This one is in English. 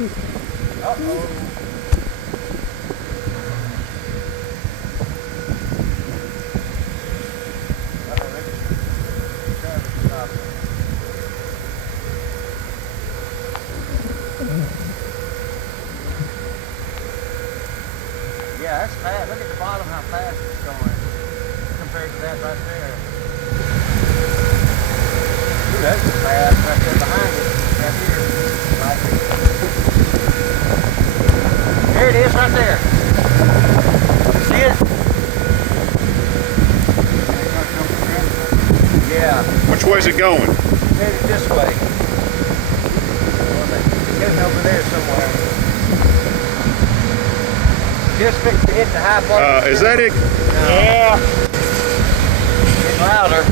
Uh-oh. Yeah, that's fast. Look at the bottom how fast it's going compared to that right there. Ooh, that's fast right there behind it. Right here. Right here. There it is right there. See it? Yeah. Which way's it going? It's headed this way. It's heading over there somewhere. Just fixed to hit the high part. Is that it? Yeah. It's louder.